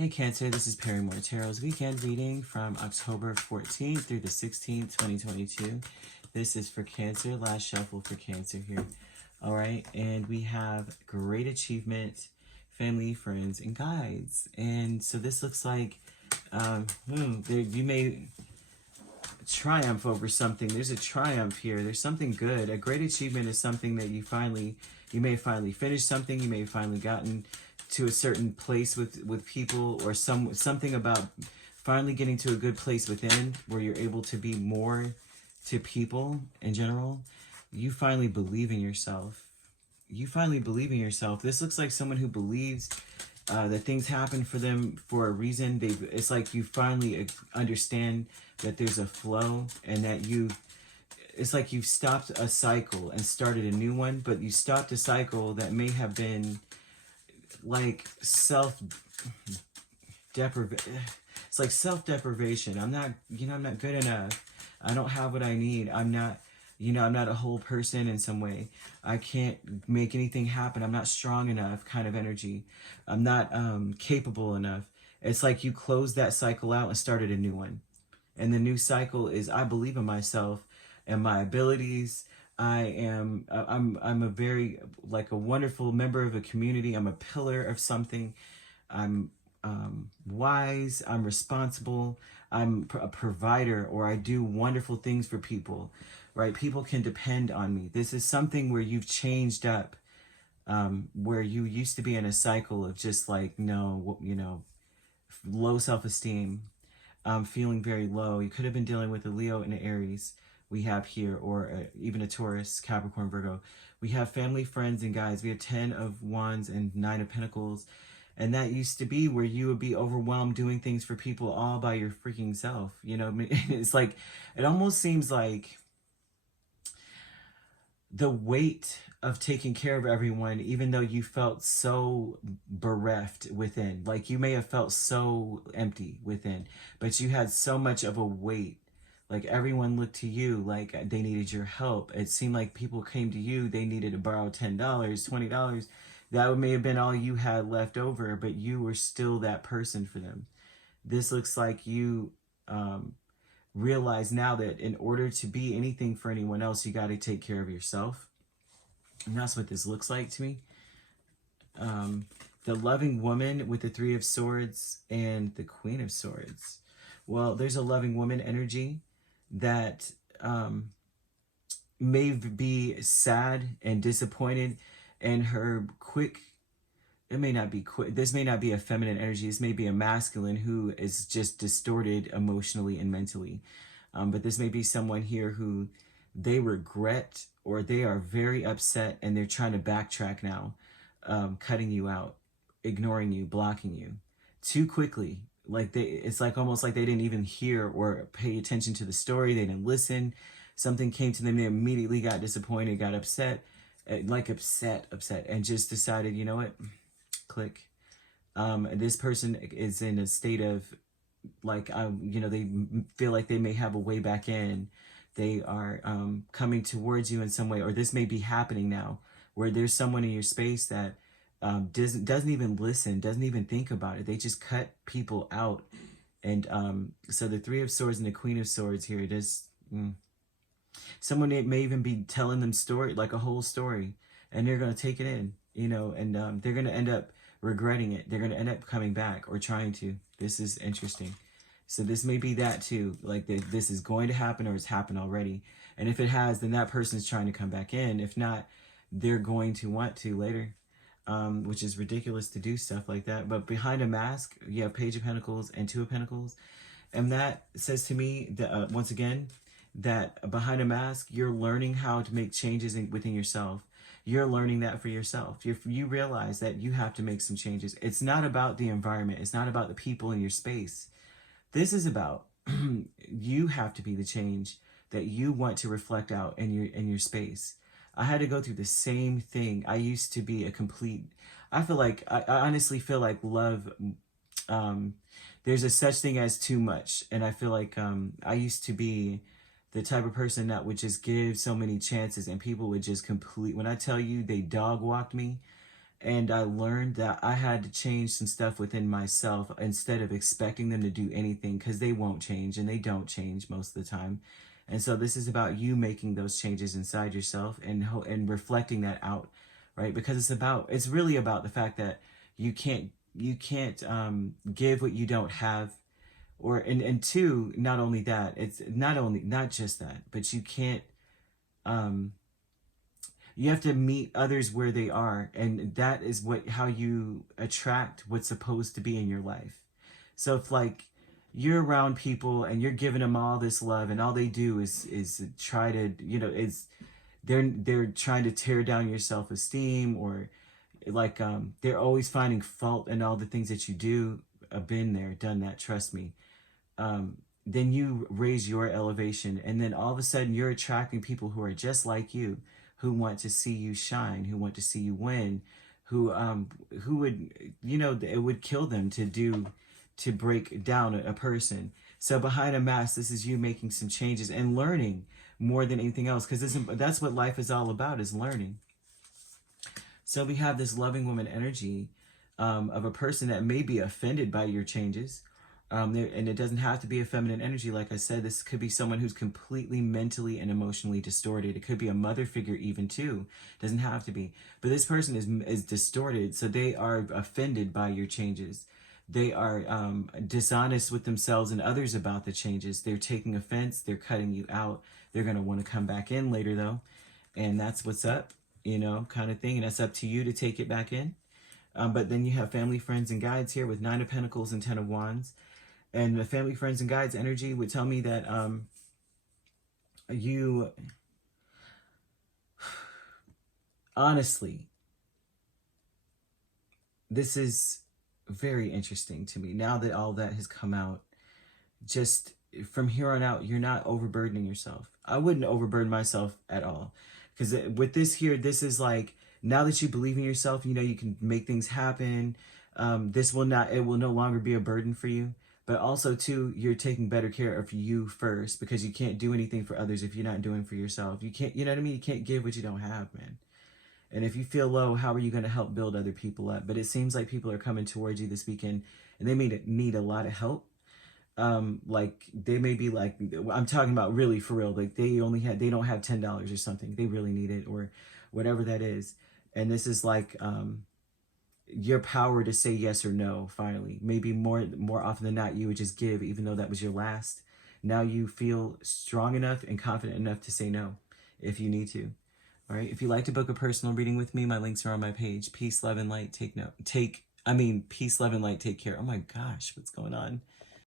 Hey Cancer, this is Perry Tarot's weekend reading from October 14th through the 16th, 2022. This is for Cancer, last shuffle for Cancer here. All right, and we have great achievement, family, friends, and guides. And so this looks like you may triumph over something. There's a triumph here. There's something good. A great achievement is something that you may have finally finished something. You may have finally gotten to a certain place with people, or something about finally getting to a good place within where you're able to be more to people in general. You finally believe in yourself. You finally believe in yourself. This looks like someone who believes that things happen for them for a reason. It's like you finally understand that there's a flow, and that it's like you've stopped a cycle and started a new one, but you stopped a cycle that may have been like self-deprivation. It's like self-deprivation. I'm not good enough. I don't have what I need. I'm not a whole person in some way. I can't make anything happen. I'm not strong enough kind of energy. I'm not capable enough. It's like you closed that cycle out and started a new one. And the new cycle is, I believe in myself and my abilities. I'm a very, like, a wonderful member of a community. I'm a pillar of something. I'm wise. I'm responsible. I'm a provider, or I do wonderful things for people, right? People can depend on me. This is something where you've changed up, where you used to be in a cycle of just like, low self-esteem, feeling very low. You could have been dealing with a Leo and an Aries. We have here, or even a Taurus, Capricorn, Virgo. We have family, friends, and guides. We have 10 of Wands and 9 of Pentacles. And that used to be where you would be overwhelmed doing things for people all by your freaking self. You know, it's like, it almost seems like the weight of taking care of everyone, even though you felt so bereft within. Like, you may have felt so empty within, but you had so much of a weight. Like, everyone looked to you like they needed your help. It seemed like people came to you, they needed to borrow $10, $20. That may have been all you had left over, but you were still that person for them. This looks like you realize now that in order to be anything for anyone else, you got to take care of yourself. And that's what this looks like to me. The loving woman with the 3 of Swords and the Queen of Swords. Well, there's a loving woman energy that may be sad and disappointed, and her it may not be quick. This may not be a feminine energy. This may be a masculine who is just distorted emotionally and mentally. But this may be someone here who they regret, or they are very upset and they're trying to backtrack now, cutting you out, ignoring you, blocking you too quickly. Like, it's like almost like they didn't even hear or pay attention to the story. They didn't listen. Something came to them. They immediately got disappointed, got upset, upset, and just decided, you know what, click. This person is in a state of, like, they feel like they may have a way back in. They are coming towards you in some way, or this may be happening now, where there's someone in your space that doesn't even listen, doesn't even think about it. They just cut people out. And so the 3 of Swords and the Queen of Swords here, someone that may even be telling them story, like a whole story, and they're going to take it in, and they're going to end up regretting it. They're going to end up coming back, or trying to. This is interesting. So this may be that too, like this is going to happen, or it's happened already. And if it has, then that person's trying to come back in. If not, they're going to want to later. Which is ridiculous to do stuff like that. But behind a mask, you have Page of Pentacles and 2 of Pentacles. And that says to me, that, once again, that behind a mask, you're learning how to make changes within yourself. You're learning that for yourself. You realize that you have to make some changes. It's not about the environment. It's not about the people in your space. This is about you have to be the change that you want to reflect out in your space. I had to go through the same thing. I used to be I honestly feel like love, there's a such thing as too much. And I feel like I used to be the type of person that would just give so many chances, and people would just when I tell you they dog walked me, And I learned that I had to change some stuff within myself instead of expecting them to do anything, because they won't change, and they don't change most of the time. And so this is about you making those changes inside yourself and reflecting that out, right? Because it's really about the fact that you can't give what you don't have, and two, not only that, it's not just that, but you can't you have to meet others where they are, and that is how you attract what's supposed to be in your life. So if like you're around people and you're giving them all this love, and all they do is try to, is they're trying to tear down your self-esteem, or like they're always finding fault in all the things that you do. I've been there, done that, trust me. Then you raise your elevation, and then all of a sudden you're attracting people who are just like you, who want to see you shine, who want to see you win, who would, it would kill them to break down a person. So behind a mask, this is you making some changes and learning more than anything else, because that's what life is all about, is learning. So we have this loving woman energy of a person that may be offended by your changes. And it doesn't have to be a feminine energy. Like I said, this could be someone who's completely mentally and emotionally distorted. It could be a mother figure even too. It doesn't have to be. But this person is distorted, so they are offended by your changes. They are dishonest with themselves and others about the changes. They're taking offense. They're cutting you out. They're going to want to come back in later though. And that's what's up, kind of thing. And that's up to you to take it back in. But then you have family, friends, and guides here with 9 of Pentacles and 10 of Wands. And the family, friends, and guides energy would tell me that you, honestly, this is very interesting to me. Now that all that has come out, just from here on out, you're not overburdening yourself. I wouldn't overburden myself at all. Because with this here, this is like, now that you believe in yourself, you can make things happen. It will no longer be a burden for you. But also, too, you're taking better care of you first, because you can't do anything for others if you're not doing for yourself. You can't, you know what I mean? You can't give what you don't have, man. And if you feel low, how are you going to help build other people up? But it seems like people are coming towards you this weekend, and they may need a lot of help. Like they may be like, I'm talking about really for real, like they don't have $10 or something. They really need it, or whatever that is. And this is like, your power to say yes or no, finally. Maybe more often than not, you would just give, even though that was your last. Now you feel strong enough and confident enough to say no, if you need to. All right. If you'd like to book a personal reading with me, my links are on my page. Peace, love, and light. Peace, love, and light. Take care. Oh my gosh, what's going on?